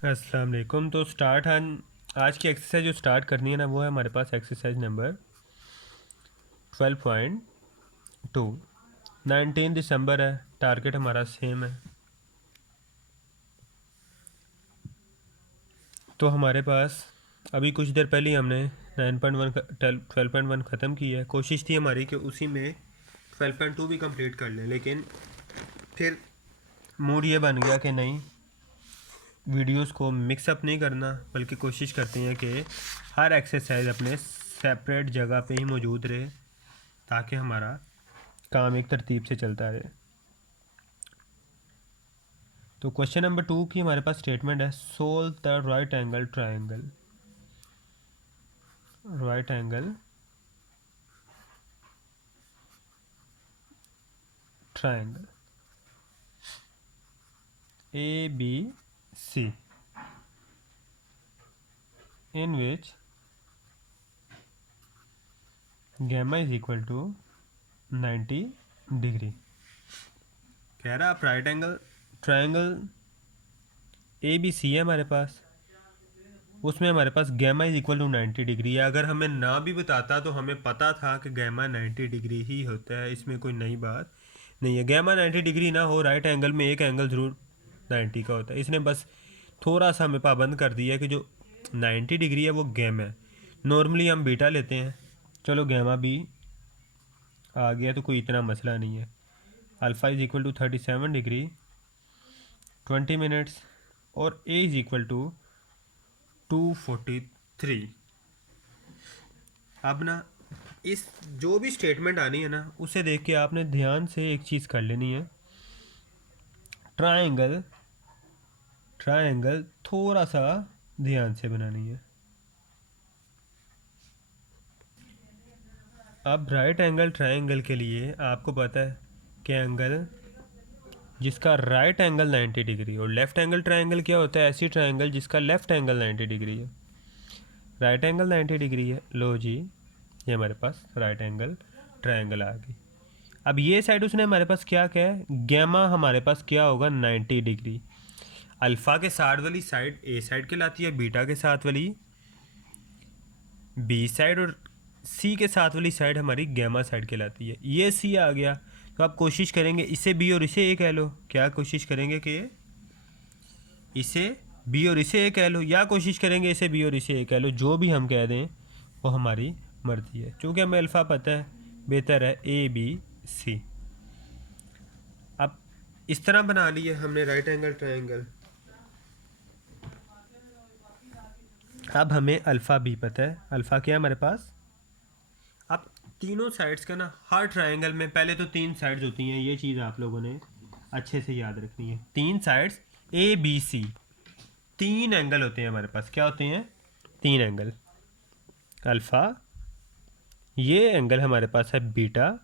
अस्सलाम वालेकुम। तो स्टार्ट हम आज की एक्सरसाइज जो स्टार्ट करनी है ना, वो है हमारे पास एक्सरसाइज नंबर 12.2। 19 दिसंबर है, टारगेट हमारा सेम है। तो हमारे पास अभी कुछ देर पहले ही हमने 9.1 12.1 ख़त्म की है। कोशिश थी हमारी कि उसी में 12.2 भी कंप्लीट कर लें, लेकिन फिर मूड ये बन गया कि नहीं, वीडियोस को मिक्सअप नहीं करना, बल्कि कोशिश करते हैं कि हर एक्सरसाइज अपने सेपरेट जगह पे ही मौजूद रहे, ताकि हमारा काम एक तरतीब से चलता रहे। तो क्वेश्चन नंबर 2 की हमारे पास स्टेटमेंट है, solve the right angle triangle. Right angle triangle a b c in which gamma is equal to 90 degree. कह रहा आप right angle triangle a b c है हमारे पास, उसमें हमारे पास gamma is equal to 90 degree है। अगर हमें ना भी बताता तो हमें पता था कि गैमा 90 डिग्री ही होता है, इसमें कोई नई बात नहीं है। गैमा 90 डिग्री ना हो, राइट एंगल में एक एंगल ज़रूर 90 का होता है। इसने बस थोड़ा सा हमें पाबंद कर दिया है कि जो 90 डिग्री है वो गैमा है। नॉर्मली हम बीटा लेते हैं, चलो गैमा भी आ गया तो कोई इतना मसला नहीं है। Alpha is equal to 37 degree 20 minutes और ए इज इक्वल टू 243। अब ना इस जो भी स्टेटमेंट आनी है ना, उसे देख के आपने ध्यान से एक चीज़ कर लेनी है। ट्रायंगल ट्रायंगल थोड़ा सा ध्यान से बनानी है। अब राइट एंगल ट्रायंगल के लिए आपको पता है कि एंगल जिसका राइट एंगल 90 डिग्री, और लेफ्ट एंगल ट्रायंगल क्या होता है, ऐसी ट्रायंगल जिसका लेफ्ट एंगल 90 डिग्री है। राइट एंगल 90 डिग्री है, लो जी, ये हमारे पास राइट एंगल ट्रायंगल आ गई। अब ये साइड उसने हमारे पास क्या क्या है, गैमा हमारे पास क्या होगा 90 डिग्री। अल्फ़ा के साथ वाली साइड ए साइड कहलाती है, बीटा के साथ वाली बी साइड, और सी के साथ वाली साइड हमारी गैमा साइड कहलाती है। ये सी आ गया, तो आप कोशिश करेंगे इसे बी और इसे ए कह लो। क्या कोशिश करेंगे कि इसे बी और इसे ए कह लो, या कोशिश करेंगे इसे बी और इसे ए कह लो। जो भी हम कह दें वो हमारी मर्जी है, क्योंकि हमें अल्फ़ा पता है, बेहतर है ए बी सी। अब इस तरह बना लिए हमने राइट एंगल ट्रायंगल। अब हमें अल्फ़ा भी पता है, अल्फ़ा क्या है हमारे पास। अब तीनों साइड्स का ना, हर ट्रायंगल में पहले तो तीन साइड्स होती हैं, ये चीज़ आप लोगों ने अच्छे से याद रखनी है। तीन साइड्स ए बी सी, तीन एंगल होते हैं हमारे पास। क्या होते हैं? तीन एंगल। अल्फ़ा, ये एंगल हमारे पास है बीटा,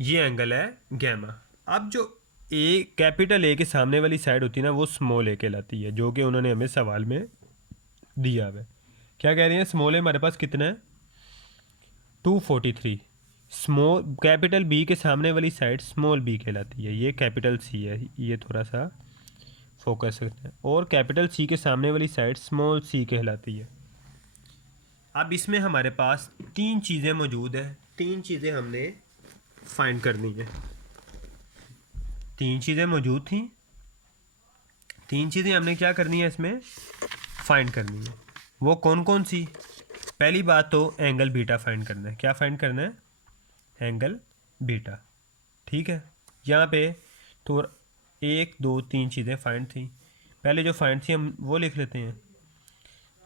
ये एंगल है गैमा। अब जो ए कैपिटल ए के सामने वाली साइड होती है ना, वो स्मॉल ए कहलाती है, जो कि उन्होंने हमें सवाल में दिया हुआ है। क्या कह रहे हैं, स्मॉल ए हमारे पास कितना है 243। स्मॉल कैपिटल बी के सामने वाली साइड स्मॉल बी कहलाती है, ये कैपिटल सी है, ये थोड़ा सा फोकस करते हैं। और कैपिटल सी के सामने वाली साइड स्मॉल सी कहलाती है। अब इसमें हमारे पास तीन चीज़ें मौजूद हैं, तीन चीज़ें हमने फाइंड करनी है। तीन चीज़ें मौजूद थी, तीन चीज़ें हमने क्या करनी है इसमें, फाइंड करनी है। वो कौन कौन सी? पहली बात तो एंगल बीटा फाइंड करना है। क्या फाइंड करना है? Angle beta. ठीक है, यहाँ पे तो एक दो तीन चीज़ें फाइंड थी। पहले जो फाइंड थी हम वो लिख लेते हैं।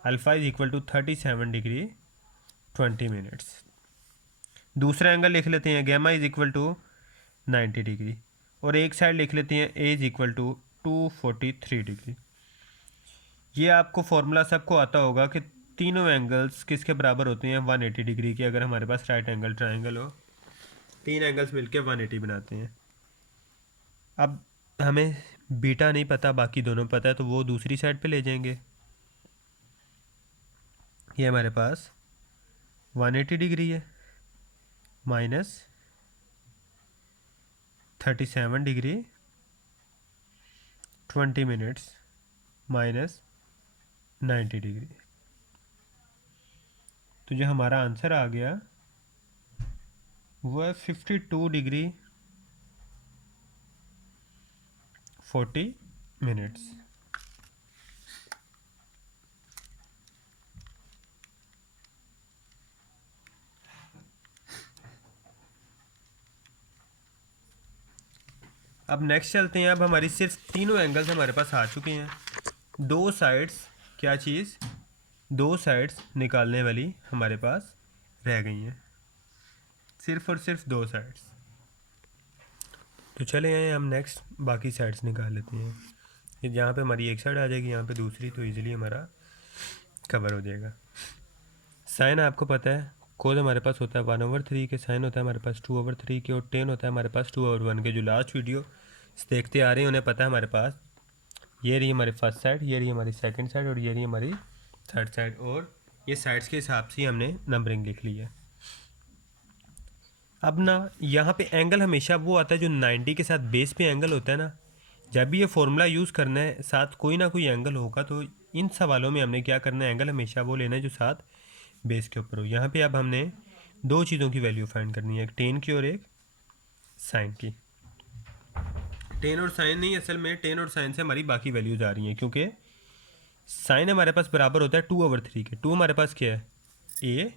Alpha is equal to 37 degree 20 minutes. दूसरा एंगल लिख लेते हैं, gamma is equal to 90 degree. और एक साइड लिख लेते हैं A is equal to 243 degree. ये आपको फॉर्मूला सबको आता होगा कि तीनों एंगल्स किसके बराबर होते हैं 180 डिग्री के। अगर हमारे पास राइट एंगल ट्रायंगल हो, तीन एंगल्स मिलके 180 बनाते हैं। अब हमें बीटा नहीं पता, बाकी दोनों पता है, तो वो दूसरी साइड पे ले जाएंगे। ये हमारे पास 180 डिग्री है minus 37 degree 20 minutes minus 90 degree. तो जो हमारा आंसर आ गया वो है 52 डिग्री 40 मिनट्स। अब नेक्स्ट चलते हैं। अब हमारी सिर्फ तीनों एंगल्स हमारे पास आ चुके हैं। दो साइड्स, क्या चीज़, दो साइड्स निकालने वाली हमारे पास रह गई हैं, सिर्फ और सिर्फ दो साइड्स। तो चले आए हम नेक्स्ट बाकी साइड्स निकाल लेते हैं। ये जहाँ पे हमारी एक साइड आ जाएगी, यहाँ पे दूसरी, तो इजीली हमारा कवर हो जाएगा। साइन आपको पता है, कोस हमारे पास होता है 1/3 के, साइन होता है हमारे पास 2/3 के, और टेन होता है हमारे पास 2/1 के। जो लास्ट वीडियो देखते आ रहे हैं उन्हें पता है हमारे पास ये रही हमारी फर्स्ट साइड, ये रही हमारी सेकंड साइड, और ये रही हमारी थर्ड साइड, और ये साइड्स के हिसाब से ही हमने नंबरिंग लिख ली है। अब ना यहाँ पे एंगल हमेशा वो आता है जो 90 के साथ बेस पे एंगल होता है ना। जब भी ये फॉर्मूला यूज़ करना है, साथ कोई ना कोई एंगल होगा, तो इन सवालों में हमने क्या करना है, एंगल हमेशा वो लेना है जो साथ बेस के ऊपर हो। यहाँ पे अब हमने दो चीज़ों की वैल्यू फाइंड करनी है, एक टेन की और एक साइन की। टेन और साइन नहीं, असल में टेन और साइन से हमारी बाकी वैल्यूज आ रही हैं, क्योंकि साइन हमारे पास बराबर होता है 2/3 के। 2 हमारे पास क्या है, ए,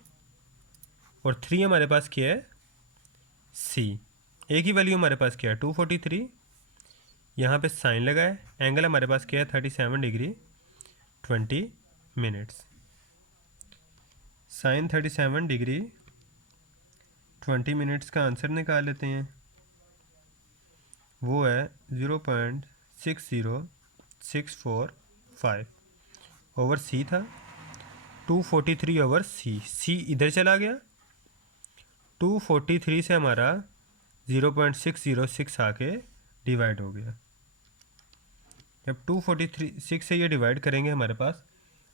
और 3 हमारे पास क्या है, सी। ए की वैल्यू हमारे पास क्या है, 243। यहाँ पे साइन लगा है, एंगल हमारे पास क्या है, 37 degree 20 minutes. Sine 37 degree 20 minutes का आंसर निकाल लेते हैं। वो है 0.60645 ओवर सी था, 243 ओवर सी। सी इधर चला गया, 243 से हमारा 0.606 आके डिवाइड हो गया। जब 243 से ये डिवाइड करेंगे हमारे पास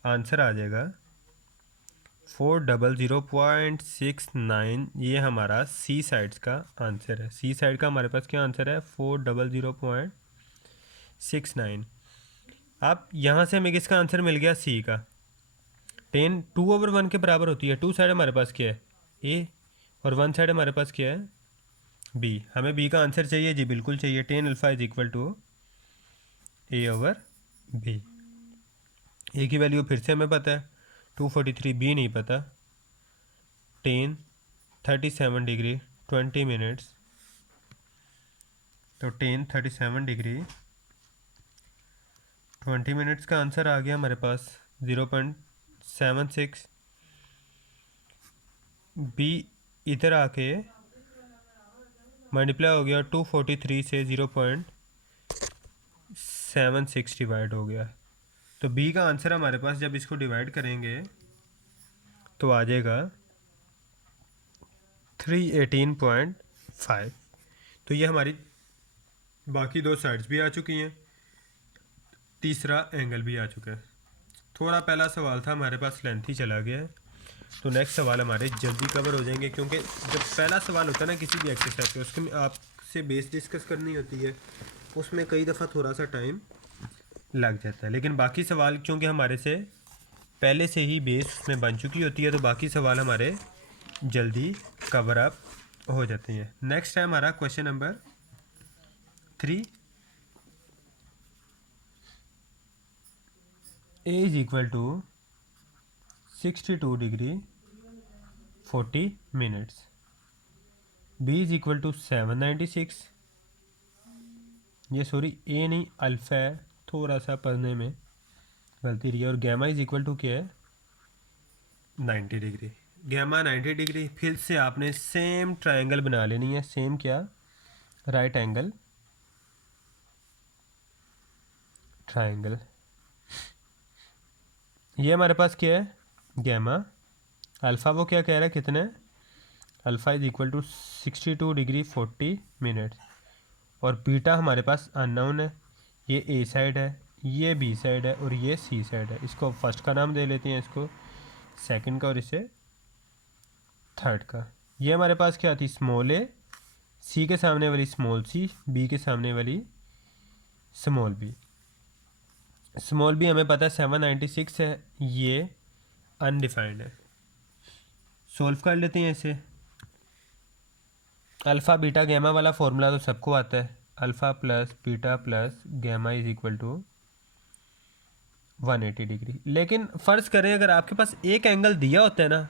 आंसर आ जाएगा 400.69। ये हमारा सी साइड्स का आंसर है। सी साइड का हमारे पास क्या आंसर है, 400.69। अब यहाँ से हमें किसका आंसर मिल गया, सी का। टेन 2/1 के बराबर होती है। 2 साइड हमारे पास क्या है, ए, और 1 साइड हमारे पास क्या है, बी। हमें बी का आंसर चाहिए जी, बिल्कुल चाहिए। Tan alpha is equal to a over b. A की वैल्यू फिर से हमें पता है 243, बी नहीं पता। टेन 37 डिग्री 20 मिनट्स, तो टेन 37 डिग्री 20 मिनट्स का आंसर आ गया हमारे पास 0.76। बी इधर आके मल्टीप्लाई हो गया 243 से 0.76 डिवाइड हो गया। तो बी का आंसर हमारे पास जब इसको डिवाइड करेंगे तो आ जाएगा 318.5। तो ये हमारी बाकी दो साइड्स भी आ चुकी हैं, तीसरा एंगल भी आ चुका है। थोड़ा पहला सवाल था हमारे पास लेंथी चला गया है, तो नेक्स्ट सवाल हमारे जल्दी कवर हो जाएंगे, क्योंकि जब पहला सवाल होता है ना किसी भी एक्सरसाइज पे, उसके में आपसे बेस डिस्कस करनी होती है, उसमें कई दफ़ा थोड़ा सा टाइम लग जाता है। लेकिन बाकी सवाल क्योंकि हमारे से पहले से ही बेस उसमें बन चुकी होती है, तो बाकी सवाल हमारे जल्दी कवर अप हो जाते हैं। नेक्स्ट है हमारा question number 3। A is equal to 62 degree 40 minutes, B is equal to 796। ये सॉरी ए नहीं अल्फा है, थोड़ा सा पढ़ने में गलती रही है। और गैमा इज इक्वल टू क्या है, 90 डिग्री। Gamma 90 degree. फिर से आपने सेम ट्रायंगल बना लेनी है, सेम क्या, राइट एंगल ट्रायंगल। ये हमारे पास क्या है, गैमा। अल्फ़ा वो क्या कह रहा है, कितने, alpha is equal to 62 degree 40 minute, और बीटा हमारे पास अननोन है। ये ए साइड है, ये बी साइड है, और ये सी साइड है। इसको फर्स्ट का नाम दे लेते हैं, इसको सेकंड का, और इसे थर्ड का। ये हमारे पास क्या आती, स्मॉल ए, सी के सामने वाली स्मॉल सी, बी के सामने वाली स्मॉल बी। स्मॉल बी हमें पता है 796 है, ये अनडिफाइंड है। सोल्व कर लेते हैं इसे। अल्फ़ा बीटा गैमा वाला फॉर्मूला तो सबको आता है, alpha plus beta plus gamma is equal to 180 degree. लेकिन फ़र्ज़ करें अगर आपके पास एक एंगल दिया होता है ना,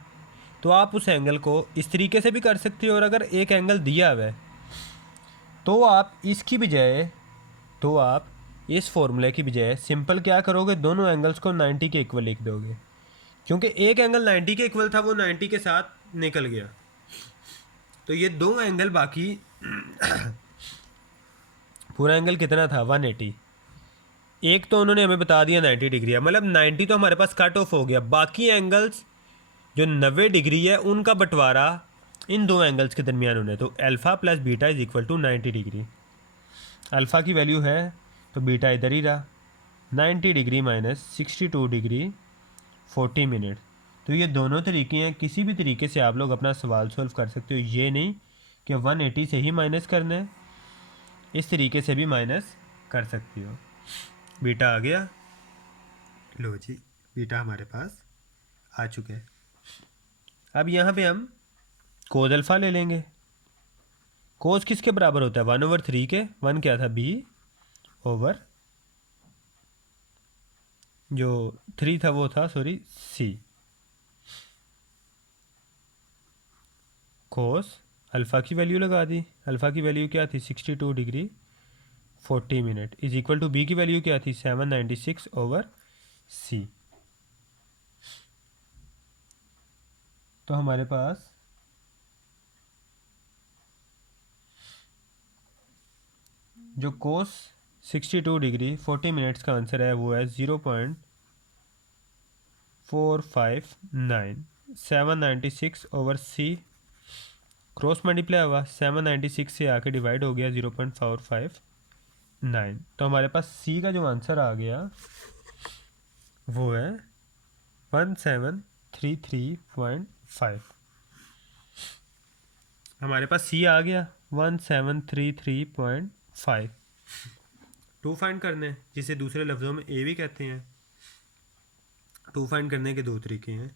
तो आप उस एंगल को इस तरीके से भी कर सकते हो, और अगर एक एंगल दिया हुआ है तो आप इसकी बजाय, तो आप इस फॉर्मूले की बजाय सिंपल क्या करोगे, दोनों एंगल्स को 90 के इक्वल लिख दोगे। क्योंकि एक एंगल 90 के इक्वल था, वो 90 के साथ निकल गया, तो ये दो एंगल बाकी पूरा एंगल कितना था 180, एक तो उन्होंने हमें बता दिया 90 डिग्री है, मतलब 90 तो हमारे पास कट ऑफ हो गया। बाकी एंगल्स जो 90 डिग्री है उनका बंटवारा इन दो एंगल्स के दरमियान होना है, तो alpha plus beta is equal to 90 degree. Alpha की वैल्यू है तो बीटा इधर ही रहा, 90 डिग्री माइनस 62 डिग्री 40 मिनट। तो ये दोनों तरीके हैं, किसी भी तरीके से आप लोग अपना सवाल सॉल्व कर सकते हो, ये नहीं कि 180 से ही माइनस करना है, इस तरीके से भी माइनस कर सकती हो। बीटा आ गया, लो जी बीटा हमारे पास आ चुके हैं। अब यहाँ पे हम कोस अल्फ़ा ले लेंगे। कोस किसके बराबर होता है, 1/3 के, वन क्या था बी ओवर, जो 3 था वो था सॉरी सी। कोस अल्फ़ा की वैल्यू लगा दी, अल्फ़ा की वैल्यू क्या थी 62 degree 40 minute is equal to B की वैल्यू क्या थी 796 ओवर सी। तो हमारे पास जो कोस 62 डिग्री 40 मिनट्स का आंसर है वो है 0.459। 796 ओवर सी क्रॉस मल्टीप्लाई हुआ, 796 से आके डिवाइड हो गया 0.459। तो हमारे पास सी का जो आंसर आ गया वो है 1733.5। हमारे पास सी आ गया 1733.5। टू फाइंड करने हैं, जिसे दूसरे लफ्ज़ों में ए भी कहते हैं। टू फाइंड करने के दो तरीके हैं,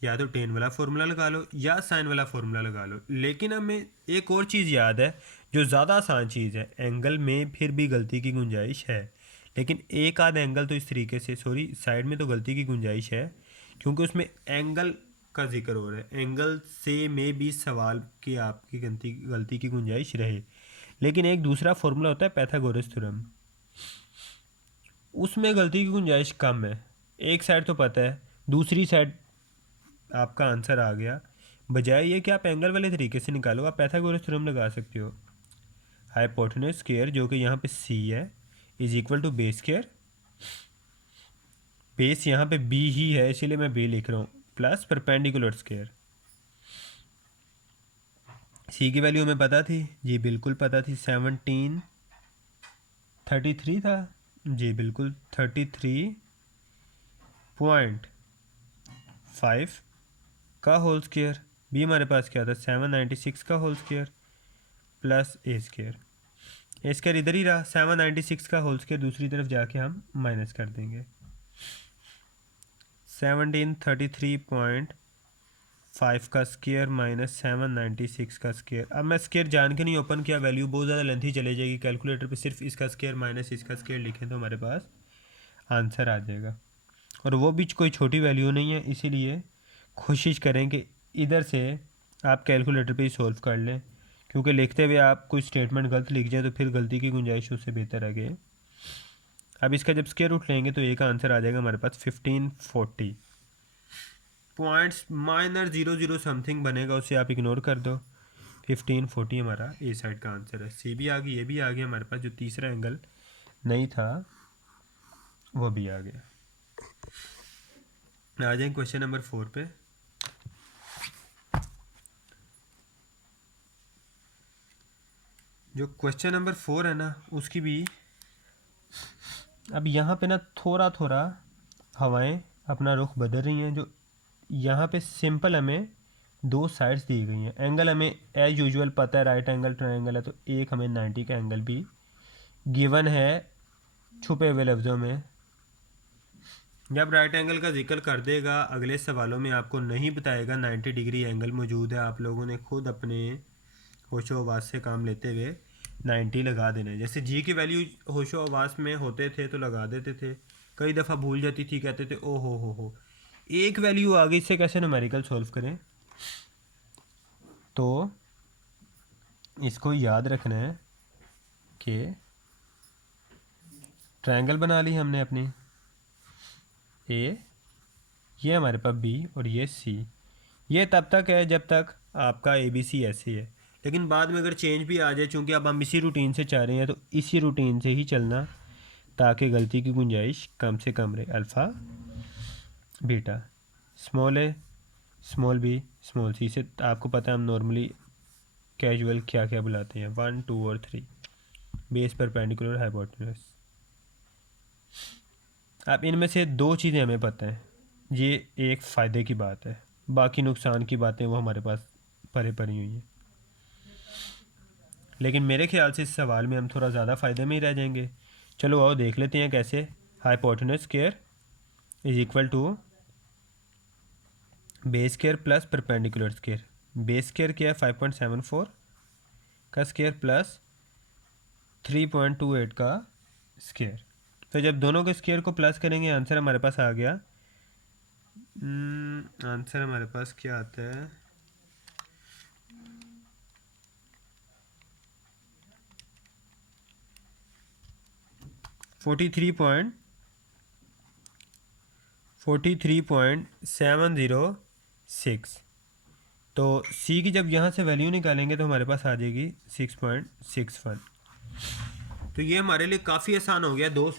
या तो टेन वाला फार्मूला लगा लो या साइन वाला फार्मूला लगा लो। लेकिन हमें एक और चीज़ याद है जो ज़्यादा आसान चीज़ है, एंगल में फिर भी गलती की गुंजाइश है, लेकिन एक आध एंगल तो इस तरीके से, सॉरी साइड में तो गलती की गुंजाइश है क्योंकि उसमें एंगल का जिक्र हो रहा है, एंगल से में भी सवाल की आपकी गलती की गुंजाइश रहे। लेकिन एक दूसरा फार्मूला होता है पाइथागोरस थ्योरम, उसमें गलती की गुंजाइश कम है। एक साइड तो पता है, दूसरी साइड आपका आंसर आ गया। बजाय ये कि आप एंगल वाले तरीके से निकालो, आप पाइथागोरस थ्योरम लगा सकते हो। हाइपोटेन्यूज स्क्वायर जो कि यहाँ पे सी है is equal to base square, base यहाँ पे बी ही है इसीलिए मैं बी लिख रहा हूँ, प्लस परपेंडिकुलर स्क्वायर। सी की वैल्यू हमें पता थी जी, बिल्कुल पता थी, 1733 था जी, बिल्कुल 33.5 का होल स्क्वायर। बी हमारे पास क्या था 796 का होल स्क्वायर प्लस ए स्क्वायर। ए स्क्वायर इधर ही रहा, 796 का होल स्क्वायर दूसरी तरफ जाके हम माइनस कर देंगे, 1733.5 का स्क्वायर माइनस 796 का स्क्वायर। अब मैं स्क्वायर जान के नहीं ओपन किया, वैल्यू बहुत ज़्यादा लेंथी चले जाएगी, कैलकुलेटर पे सिर्फ इसका स्क्वायर माइनस इसका स्क्वायर लिखें तो हमारे पास आंसर आ जाएगा। और वो भी कोई छोटी वैल्यू नहीं है, इसीलिए कोशिश करें कि इधर से आप कैलकुलेटर पे ही सॉल्व कर लें, क्योंकि लिखते हुए आप कोई स्टेटमेंट गलत लिख जाए तो फिर गलती की गुंजाइश उससे बेहतर है कि अब इसका जब स्क्वायर रूट लेंगे तो ए का आंसर आ जाएगा हमारे पास 1540। पॉइंट्स माइनर 00 समथिंग बनेगा, उसे आप इग्नोर कर दो। 1540 हमारा ए साइड का आंसर है। सी भी आ गई, ये भी आ गया हमारे पास, जो तीसरा एंगल नहीं था वो भी आ गया। आ जाए क्वेश्चन नंबर 4 पे। जो क्वेश्चन नंबर 4 है ना उसकी भी, अब यहाँ पे ना थोड़ा थोड़ा हवाएं अपना रुख बदल रही हैं। जो यहाँ पे सिंपल हमें दो साइड्स दी गई हैं, एंगल हमें एज यूजुअल पता है राइट एंगल ट्रायंगल है, तो एक हमें 90 का एंगल भी गिवन है छुपे हुए लफ्ज़ों में जब राइट एंगल का जिक्र कर देगा अगले सवालों में आपको नहीं बताएगा 90 डिग्री एंगल मौजूद है, आप लोगों ने खुद अपने होशो हवास से काम लेते हुए 90 लगा देना है। जैसे जी की वैल्यू होशो हवास में होते थे तो लगा देते थे, कई दफ़ा भूल जाती थी, कहते थे ओ हो एक वैल्यू आ गई, इससे कैसे न्यूमेरिकल सॉल्व करें। तो इसको याद रखना है कि ट्रायंगल बना ली हमने अपनी, ए, ये हमारे पास बी और ये सी। ये तब तक है जब तक आपका ए बी सी ऐसे है, लेकिन बाद में अगर चेंज भी आ जाए, चूँकि अब हम इसी रूटीन से चाह रहे हैं तो इसी रूटीन से ही चलना ताकि गलती की गुंजाइश कम से कम रहे। अल्फ़ा बीटा, स्मॉल ए स्मॉल बी स्मॉल सी से आपको पता है हम नॉर्मली कैजुअल क्या क्या बुलाते हैं, 1 2 और 3, बेस परपेंडिकुलर हाइपोटेन्यूज। अब इनमें से दो चीज़ें हमें पता है, ये एक फ़ायदे की बात है, बाकी नुकसान की बातें वो हमारे पास परे पड़ी हुई हैं। लेकिन मेरे ख्याल से इस सवाल में हम थोड़ा ज़्यादा फ़ायदे में ही रह जाएंगे। चलो आओ देख लेते हैं कैसे। Hypotenuse square is equal to base square plus perpendicular square. Base square क्या है 5.74 का स्क्वायर प्लस 3.28 का स्क्वायर। तो जब दोनों के स्क्वायर को प्लस करेंगे आंसर हमारे पास आ गया। आंसर हमारे पास क्या आता है, 43.706। तो सी की जब यहाँ से वैल्यू निकालेंगे तो हमारे पास आ जाएगी 6.61। तो ये हमारे लिए काफ़ी आसान हो गया, दो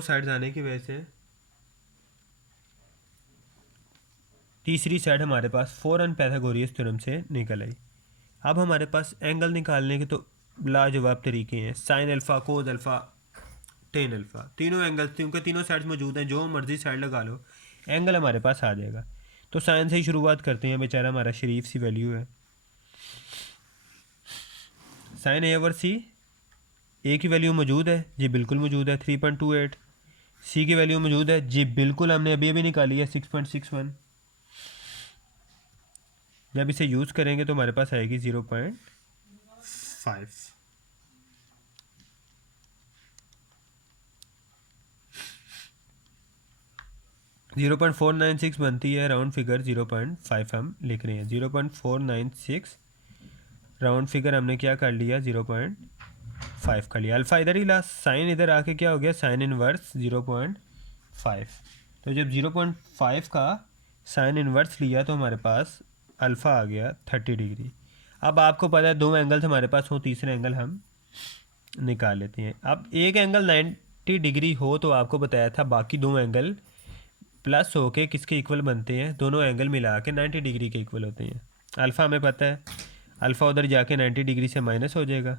साइड्स आने की वजह से तीसरी साइड हमारे पास फ़ौरन पाइथागोरस थ्योरम से निकल आई। अब हमारे पास एंगल निकालने के तो लाजवाब तरीके हैं, sine alpha, cos alpha, tan alpha, तीनों एंगल्स, क्योंकि तीनों साइड्स मौजूद हैं, जो मर्जी साइड लगा लो एंगल हमारे पास आ जाएगा। तो साइन से ही शुरुआत करते हैं, बेचारा हमारा शरीफ सी वैल्यू है। साइन ए ओवर सी, ए की वैल्यू मौजूद है जी, बिल्कुल मौजूद है 3.28। सी की वैल्यू मौजूद है जी, बिल्कुल हमने अभी अभी निकाली है 6.61। जब इसे यूज़ करेंगे तो हमारे पास आएगी 0.5। 0.496 बनती है, राउंड फिगर 0.5 हम लिख रहे हैं। 0.496 राउंड फिगर हमने क्या कर लिया, 0.5 कर लिया। अल्फ़ा इधर ही ला, साइन इधर आके क्या हो गया, साइन इनवर्स 0.5। तो जब 0.5 का साइन इनवर्स लिया तो हमारे पास अल्फ़ा आ गया 30 डिग्री। अब आपको पता है दो एंगल्स हमारे पास हो, तीसरा एंगल हम निकाल लेते हैं। अब एक एंगल 90 डिग्री हो तो आपको बताया था बाकी दो एंगल प्लस हो के किसके इक्वल बनते हैं, दोनों एंगल मिला के 90 डिग्री के इक्वल होते हैं। अल्फ़ा हमें पता है, अल्फ़ा उधर जाके 90 डिग्री से माइनस हो जाएगा,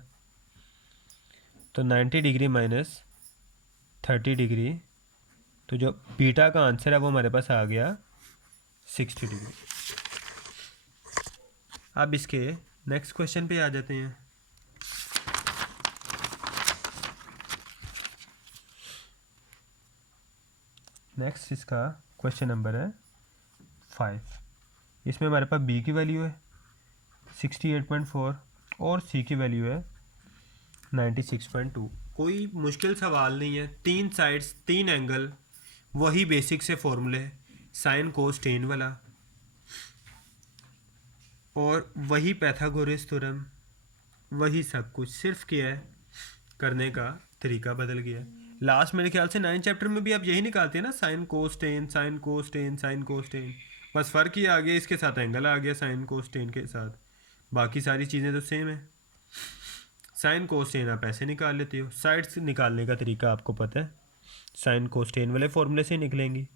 तो 90 डिग्री माइनस 30 डिग्री, तो जो बीटा का आंसर है वो हमारे पास आ गया 60 डिग्री। अब इसके नेक्स्ट क्वेश्चन पे आ जाते हैं। नेक्स्ट इसका क्वेश्चन नंबर है 5। इसमें हमारे पास बी की वैल्यू है 68.4 और सी की वैल्यू है 96.2। कोई मुश्किल सवाल नहीं है, तीन साइड्स तीन एंगल, वही बेसिक से फॉर्मूले, साइन कोस टेन वाला, और वही पाइथागोरस थ्योरम, वही सब कुछ, सिर्फ क्या है करने का तरीका बदल गया। लास्ट मेरे ख्याल से 9 चैप्टर में भी आप यही निकालते हैं ना, sine cos ten, sine cos ten, sine cos ten, बस फ़र्क ही आ गया, इसके साथ एंगल आ गया साइन कोस टेन के साथ, बाकी सारी चीज़ें तो सेम है। साइन कोस टेन आप ऐसे निकाल लेते हो, साइड्स निकालने का तरीका आपको पता है, साइन कोस टेन वाले फॉर्मूले से निकलेंगी।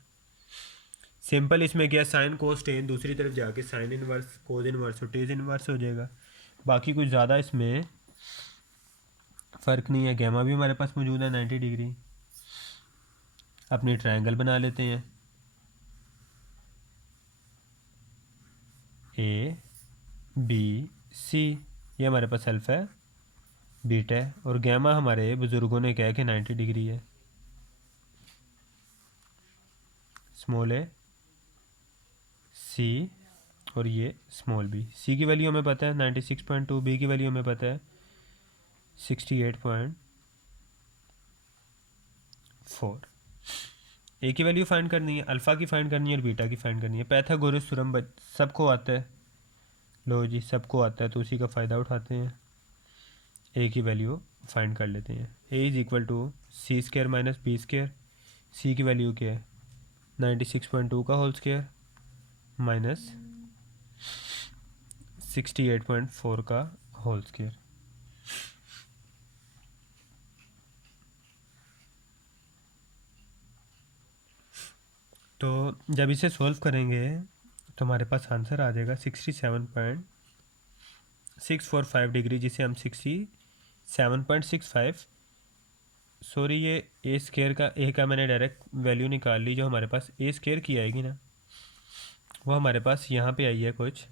सिंपल इसमें क्या, साइन कोस टेन दूसरी तरफ जाके साइन इनवर्स, कोस इनवर्स और टेज इनवर्स हो जाएगा। बाकी कुछ ज़्यादा इसमें फ़र्क नहीं है। गैमा भी हमारे पास मौजूद है 90 डिग्री। अपनी ट्रायंगल बना लेते हैं, ए बी सी, ये हमारे पास अल्फ़ा है बीटा है, और गैमा हमारे बुज़ुर्गों ने कहा कि 90 डिग्री है। स्मॉल ए सी और ये स्मॉल बी। सी की वैल्यू हमें पता है 96.2, बी की वैल्यू हमें पता है 68.4। ए की वैल्यू फाइंड करनी है, अल्फ़ा की फाइंड करनी है और बीटा की फाइंड करनी है। पैथागोरस थ्योरम सबको आता है, लो जी सबको आता है, तो उसी का फ़ायदा उठाते हैं। ए की वैल्यू फाइंड कर लेते हैं। A is equal to C square minus B square. सी की वैल्यू क्या है 96.2 का होल स्क्र माइनस 68.4 का होल स्क्र। तो जब इसे सॉल्व करेंगे तो हमारे पास आंसर आ जाएगा 67.645 डिग्री, जिसे हम 67.65, सॉरी ये ए स्क्र का, ए का मैंने डायरेक्ट वैल्यू निकाल ली। जो हमारे पास ए स्क्र की आएगी ना, वो हमारे पास यहाँ पे आई है कुछ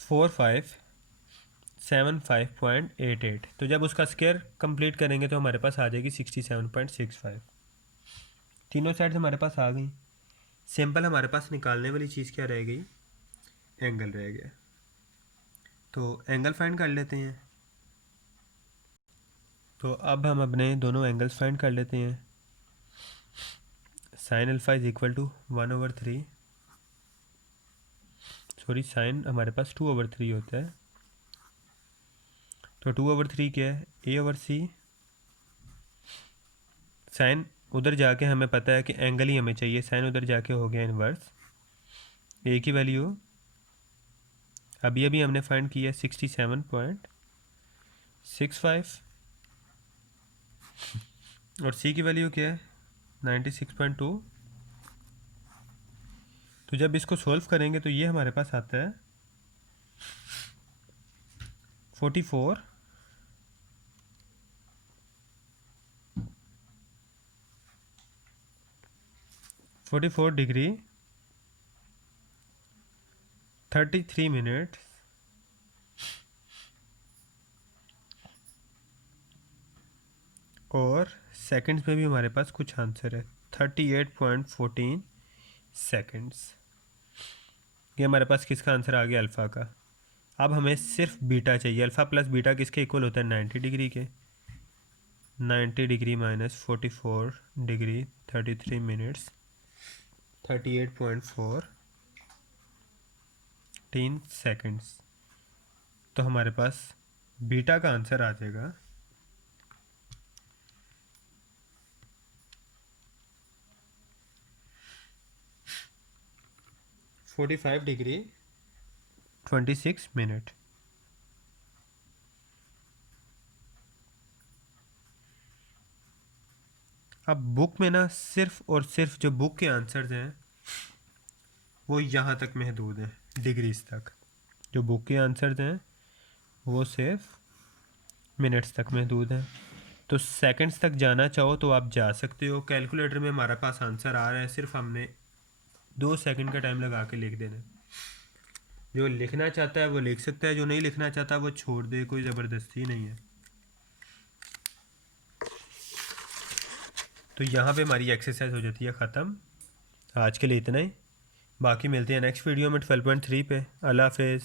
4575.88। तो जब उसका स्क्वायर कंप्लीट करेंगे तो हमारे पास आ जाएगी 67.65। तीनों साइड हमारे पास आ गई। सिंपल हमारे पास निकालने वाली चीज़ क्या रह गई, एंगल रह गया। तो एंगल फाइंड कर लेते हैं। तो अब हम अपने दोनों एंगल्स फाइंड कर लेते हैं। Sine alpha is equal to 1/3, sorry sine हमारे पास 2/3 होता है। तो 2/3 क्या है, a/c। साइन उधर जाके हमें पता है कि एंगल ही हमें चाहिए, साइन उधर जाके हो गया इन्वर्स। ए की वैल्यू अभी अभी हमने फाइंड की है 67.65 और सी की वैल्यू क्या है 96.2। तो जब इसको सॉल्व करेंगे तो ये हमारे पास आता है 44 डिग्री 33 मिनट और सेकंड्स में भी हमारे पास कुछ आंसर है 38.14 सेकंड्स। ये हमारे पास किसका आंसर आ गया, अल्फ़ा का। अब हमें सिर्फ बीटा चाहिए। अल्फ़ा प्लस बीटा किसके इक्वल होता है 90 डिग्री के। 90 degree minus 44 degree 33 minutes 38.14 seconds. तो हमारे पास बीटा का आंसर आ जाएगा 45 डिग्री 26 मिनट। अब बुक में ना सिर्फ और सिर्फ जो बुक के आंसर्स हैं वो यहाँ तक महदूद हैं, डिग्रीज तक। जो बुक के आंसर्स हैं वो सिर्फ मिनट्स तक महदूद हैं। तो सेकंड्स तक जाना चाहो तो आप जा सकते हो। कैलकुलेटर में हमारे पास आंसर आ रहा है, सिर्फ हमने 2 सेकंड का टाइम लगा के लिख देना है। जो लिखना चाहता है वो लिख सकता है, जो नहीं लिखना चाहता वो छोड़ दे, कोई ज़बरदस्ती नहीं है। तो यहाँ पे हमारी एक्सरसाइज हो जाती है ख़त्म। आज के लिए इतना ही, बाकी मिलते हैं नेक्स्ट वीडियो में 12.3 पे। अल्लाह हाफिज़।